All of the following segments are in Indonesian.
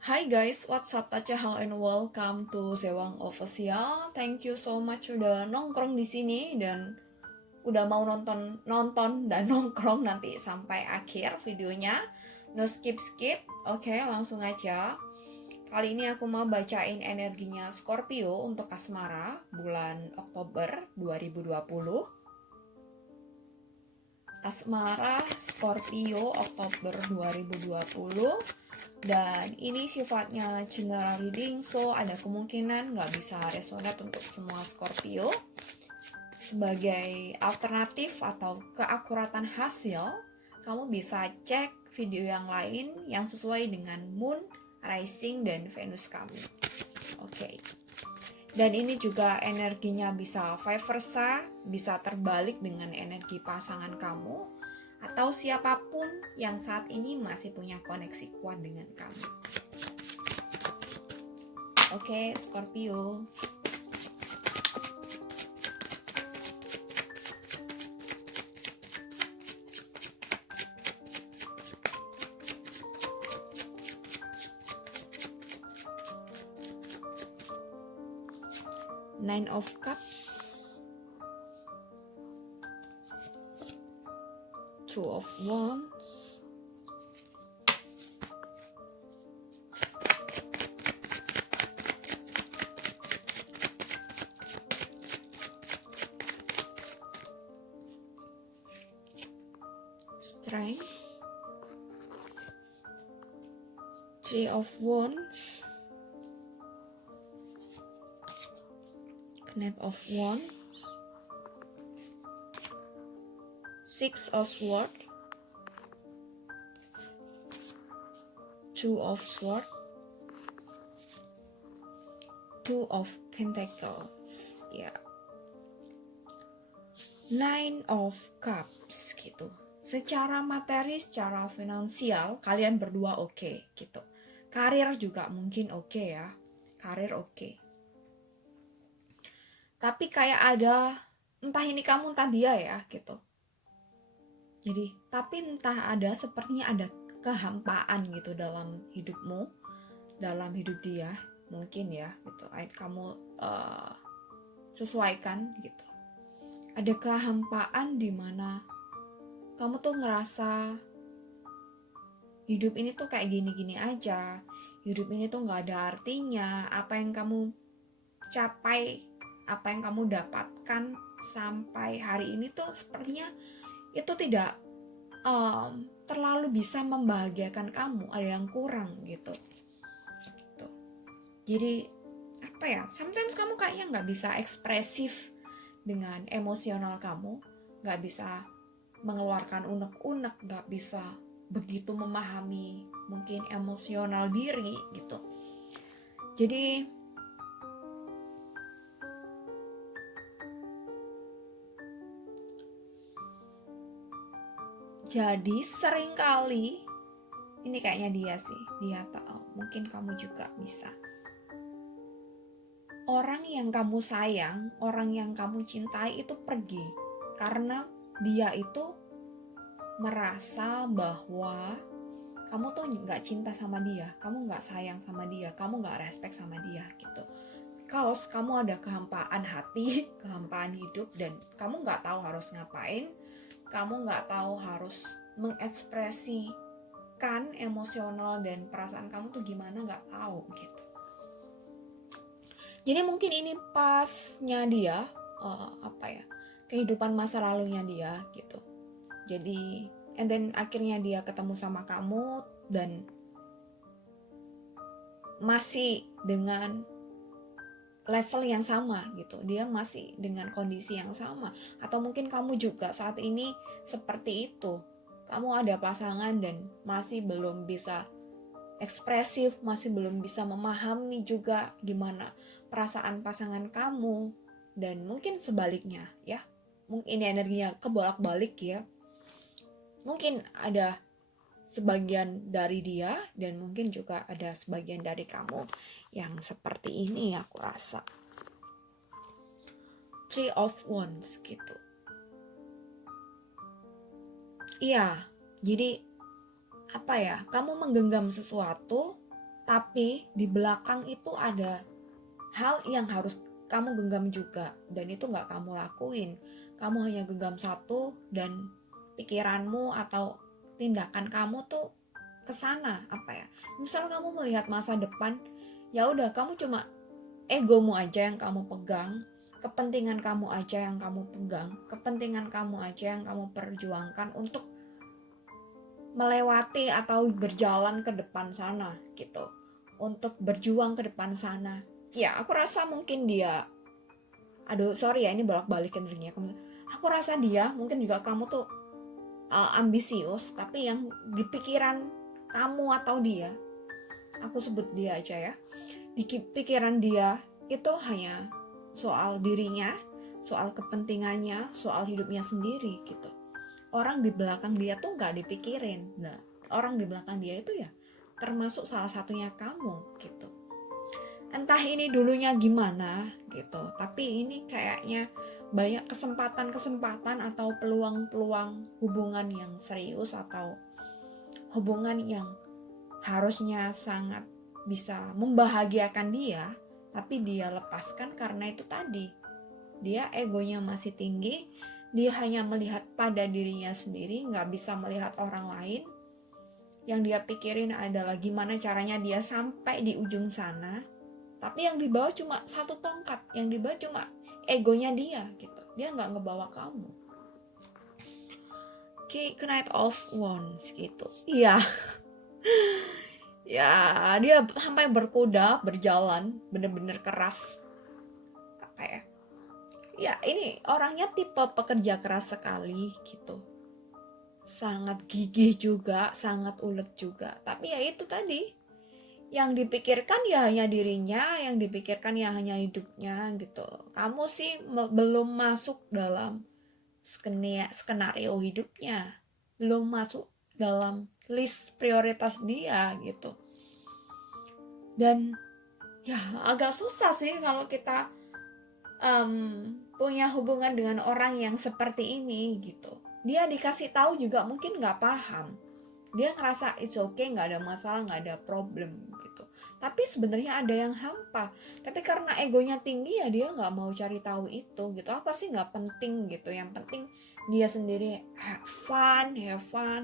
Hi guys, what's up? Hello and welcome to Sewang Official. Thank you so much udah nongkrong di sini dan udah mau nonton dan nongkrong nanti sampai akhir videonya. No skip. Oke, langsung aja. Kali ini aku mau bacain energinya Scorpio untuk asmara bulan Oktober 2020. Asmara Scorpio Oktober 2020. Dan ini sifatnya general reading, so ada kemungkinan nggak bisa resonate untuk semua Scorpio. Sebagai alternatif atau keakuratan hasil, kamu bisa cek video yang lain yang sesuai dengan moon, rising, dan Venus kamu. Oke. Dan ini juga energinya bisa vice versa, bisa terbalik dengan energi pasangan kamu, atau siapapun yang saat ini masih punya koneksi kuat dengan kamu. Oke, Scorpio. Nine of Cups, Two of Wands, Strength, Three of Wands, Knight of Wands, Six of Swords, Two of Swords, Two of Pentacles, ya. Nine of Cups gitu. Secara materi, secara finansial kalian berdua oke gitu. Karir juga mungkin oke ya. Karir oke. Tapi kayak ada, entah ini kamu entah dia ya gitu. Jadi, tapi entah ada, sepertinya ada kehampaan gitu dalam hidupmu, dalam hidup dia, mungkin ya gitu. Kamu sesuaikan gitu. Ada kehampaan di mana kamu tuh ngerasa hidup ini tuh kayak gini-gini aja. Hidup ini tuh gak ada artinya. Apa yang kamu capai, apa yang kamu dapatkan sampai hari ini tuh sepertinya itu tidak terlalu bisa membahagiakan kamu. Ada yang kurang gitu. Jadi apa ya, sometimes kamu kayaknya gak bisa ekspresif dengan emosional kamu, gak bisa mengeluarkan unek-unek, gak bisa begitu memahami mungkin emosional diri gitu. Jadi seringkali ini kayaknya dia sih, dia tahu, mungkin kamu juga bisa. Orang yang kamu sayang, orang yang kamu cintai itu pergi karena dia itu merasa bahwa kamu tuh gak cinta sama dia, kamu gak sayang sama dia, kamu gak respect sama dia gitu. Kaos kamu ada kehampaan hati, kehampaan hidup, dan kamu gak tahu harus ngapain, kamu gak tahu harus mengekspresikan emosional dan perasaan kamu tuh gimana, gak tahu gitu. Jadi mungkin ini pasnya dia, kehidupan masa lalunya dia gitu. Jadi and then akhirnya dia ketemu sama kamu dan masih dengan level yang sama gitu. Dia masih dengan kondisi yang sama. Atau mungkin kamu juga saat ini seperti itu. Kamu ada pasangan dan masih belum bisa ekspresif, masih belum bisa memahami juga gimana perasaan pasangan kamu, dan mungkin sebaliknya ya. Mungkin energinya kebolak-balik ya. Mungkin ada sebagian dari dia dan mungkin juga ada sebagian dari kamu yang seperti ini, aku rasa. Three of Wands gitu. Iya, jadi apa ya, kamu menggenggam sesuatu Tapi di belakang itu ada hal yang harus kamu genggam juga, dan itu gak kamu lakuin. Kamu hanya genggam satu dan pikiranmu atau tindakan kamu tuh kesana, apa ya, misal kamu melihat masa depan, ya udah kamu cuma egomu aja yang kamu pegang, kepentingan kamu aja yang kamu pegang, kepentingan kamu aja yang kamu perjuangkan untuk melewati atau berjalan ke depan sana gitu, untuk berjuang ke depan sana. Ya aku rasa mungkin dia, aduh sorry ya ini bolak-balik energinya, aku rasa dia mungkin juga kamu tuh ambisius, tapi yang di pikiran kamu atau dia, aku sebut dia aja ya, di pikiran dia itu hanya soal dirinya, soal kepentingannya, soal hidupnya sendiri gitu. Orang di belakang dia tuh gak dipikirin. Nah, orang di belakang dia itu ya termasuk salah satunya kamu gitu. Entah ini dulunya gimana gitu, tapi ini kayaknya banyak kesempatan-kesempatan atau peluang-peluang hubungan yang serius atau hubungan yang harusnya sangat bisa membahagiakan dia, tapi dia lepaskan karena itu tadi, dia egonya masih tinggi, dia hanya melihat pada dirinya sendiri, gak bisa melihat orang lain. Yang dia pikirin adalah gimana caranya dia sampai di ujung sana, tapi yang dibawa cuma satu tongkat, yang dibawa cuma egonya dia gitu, dia gak ngebawa kamu. Knight of Wands gitu, iya. Ya dia sampai berkuda, berjalan, bener-bener keras, apa ya, ya ini orangnya tipe pekerja keras sekali gitu, sangat gigih juga, sangat ulet juga. Tapi ya itu tadi, yang dipikirkan ya hanya dirinya, yang dipikirkan ya hanya hidupnya gitu. Kamu sih belum masuk dalam skenario hidupnya, belum masuk dalam list prioritas dia gitu. Dan ya agak susah sih kalau kita punya hubungan dengan orang yang seperti ini gitu. Dia dikasih tahu juga mungkin nggak paham, dia ngerasa it's okay, nggak ada masalah, nggak ada problem gitu. Tapi sebenarnya ada yang hampa, tapi karena egonya tinggi ya dia nggak mau cari tahu itu gitu. Apa sih nggak penting gitu, yang penting dia sendiri have fun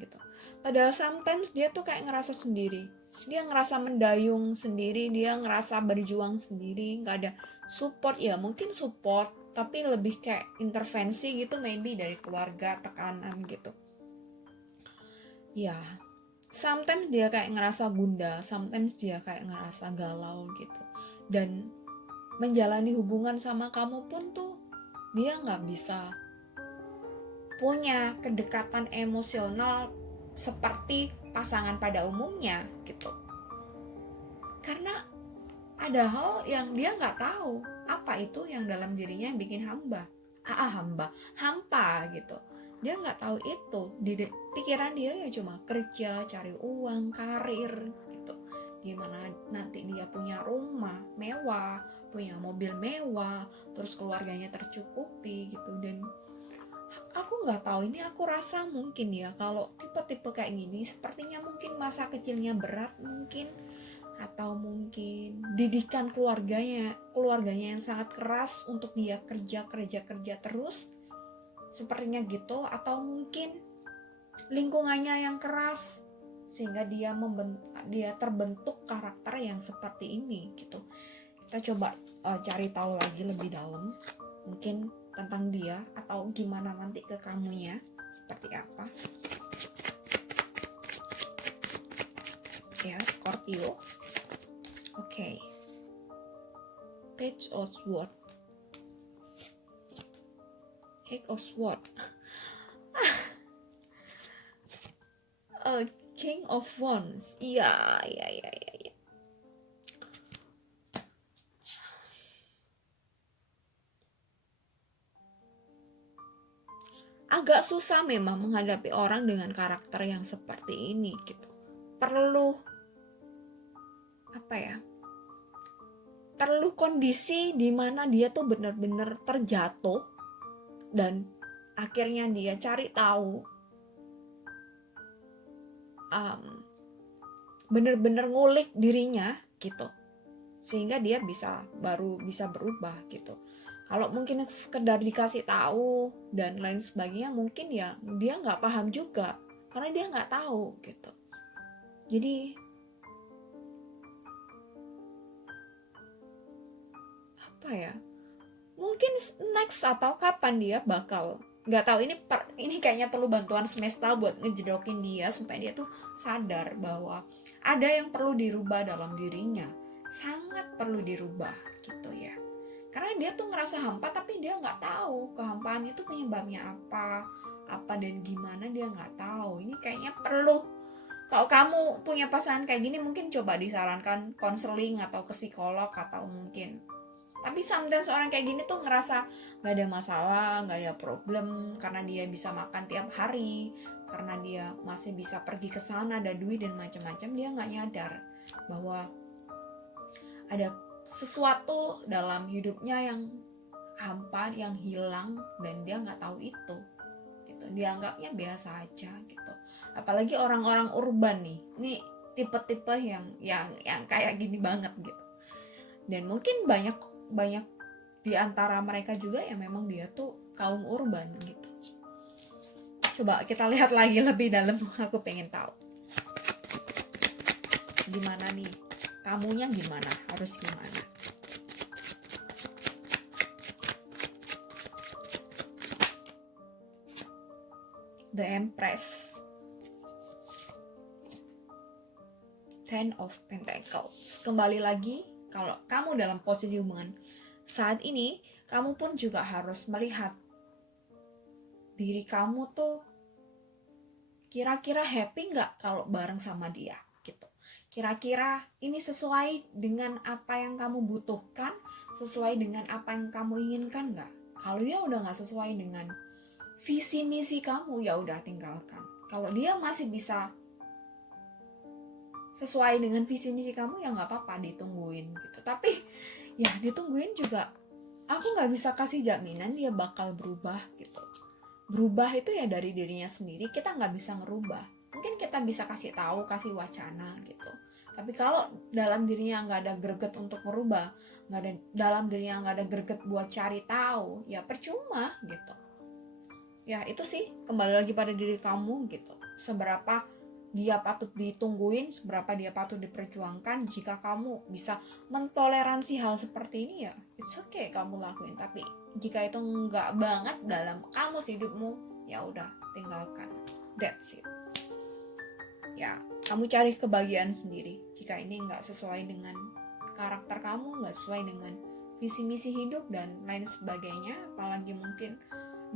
gitu. Padahal sometimes dia tuh kayak ngerasa sendiri, dia ngerasa mendayung sendiri, dia ngerasa berjuang sendiri, nggak ada support. Ya mungkin support, tapi lebih kayak intervensi gitu, maybe dari keluarga, tekanan gitu. Ya, sometimes dia kayak ngerasa gundah, sometimes dia kayak ngerasa galau gitu. Dan menjalani hubungan sama kamu pun tuh dia gak bisa punya kedekatan emosional seperti pasangan pada umumnya gitu. Karena ada hal yang dia gak tahu apa itu yang dalam dirinya yang bikin hampa gitu. Dia nggak tahu itu, di pikiran dia ya cuma kerja, cari uang, karir gitu. Gimana nanti dia punya rumah mewah, punya mobil mewah, terus keluarganya tercukupi gitu. Dan aku nggak tahu, ini aku rasa mungkin ya kalau tipe-tipe kayak gini sepertinya mungkin masa kecilnya berat mungkin, atau mungkin didikan keluarganya yang sangat keras untuk dia kerja terus sepertinya gitu, atau mungkin lingkungannya yang keras sehingga dia terbentuk karakter yang seperti ini gitu. Kita coba cari tahu lagi lebih dalam mungkin tentang dia, atau gimana nanti ke kamunya seperti apa ya. Scorpio, oke. Page of Swords, Eight of Swords, King of Wands. Iya. Agak susah memang menghadapi orang dengan karakter yang seperti ini gitu. Perlu kondisi di mana dia tuh benar-benar terjatuh dan akhirnya dia cari tahu bener-bener ngulik dirinya gitu, sehingga dia baru bisa berubah gitu. Kalau mungkin sekedar dikasih tahu dan lain sebagainya, mungkin ya dia nggak paham juga karena dia nggak tahu gitu. Jadi apa ya, mungkin next atau kapan dia bakal, nggak tahu, ini kayaknya perlu bantuan semesta buat ngejedokin dia supaya dia tuh sadar bahwa ada yang perlu dirubah dalam dirinya, sangat perlu dirubah gitu ya. Karena dia tuh ngerasa hampa tapi dia nggak tahu kehampaan itu penyebabnya apa dan gimana, dia nggak tahu. Ini kayaknya perlu, kalau kamu punya pasangan kayak gini mungkin coba disarankan konseling atau ke psikolog atau mungkin. Tapi sometimes orang kayak gini tuh ngerasa gak ada masalah, gak ada problem, karena dia bisa makan tiap hari, karena dia masih bisa pergi ke sana, ada duit dan macam-macam. Dia gak nyadar bahwa ada sesuatu dalam hidupnya yang hampa, yang hilang, dan dia gak tahu itu gitu. Dianggapnya biasa aja gitu. Apalagi orang-orang urban nih, ini tipe-tipe yang kayak gini banget gitu. Dan mungkin banyak di antara mereka juga yang memang dia tuh kaum urban gitu. Coba kita lihat lagi lebih dalam, aku pengen tahu gimana nih, kamunya gimana, harus gimana. The Empress, Ten of Pentacles. Kembali lagi, kalau kamu dalam posisi hubungan saat ini, kamu pun juga harus melihat diri kamu tuh kira-kira happy gak kalau bareng sama dia gitu. Kira-kira ini sesuai dengan apa yang kamu butuhkan, sesuai dengan apa yang kamu inginkan gak? Kalau dia udah gak sesuai dengan visi misi kamu, ya udah tinggalkan. Kalau dia masih bisa sesuai dengan visi misi kamu, ya gak apa-apa, ditungguin gitu. Tapi ya ditungguin juga, aku gak bisa kasih jaminan dia bakal berubah gitu. Berubah itu ya dari dirinya sendiri, kita gak bisa ngerubah. Mungkin kita bisa kasih tahu, kasih wacana gitu. Tapi kalau dalam dirinya gak ada greget untuk ngerubah, dalam dirinya gak ada greget buat cari tahu, ya percuma gitu. Ya itu sih, kembali lagi pada diri kamu gitu. Seberapa dia patut ditungguin, seberapa dia patut diperjuangkan. Jika kamu bisa mentoleransi hal seperti ini, ya it's okay kamu lakuin. Tapi jika itu enggak banget dalam kamus hidupmu, ya udah tinggalkan. That's it. Ya, kamu cari kebahagiaan sendiri. Jika ini enggak sesuai dengan karakter kamu, enggak sesuai dengan visi misi hidup dan lain sebagainya, apalagi mungkin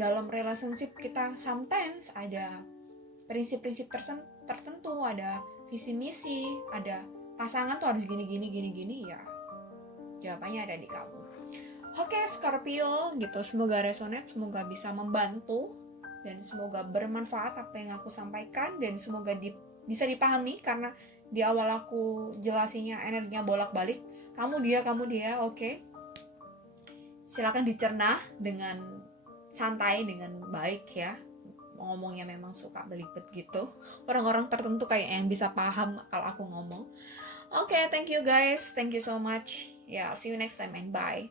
dalam relationship kita sometimes ada prinsip-prinsip tertentu, ada visi misi, ada pasangan tuh harus gini, ya jawabannya ada di kamu. Oke, Scorpio gitu, semoga resonate, semoga bisa membantu, dan semoga bermanfaat apa yang aku sampaikan, dan semoga bisa dipahami, karena di awal aku jelasinya energinya bolak-balik, kamu dia, oke. Silakan dicerna dengan santai, dengan baik ya. Ngomongnya memang suka belibet gitu, orang-orang tertentu kayak yang bisa paham kalau aku ngomong. Oke, thank you guys, thank you so much ya, see you next time and bye.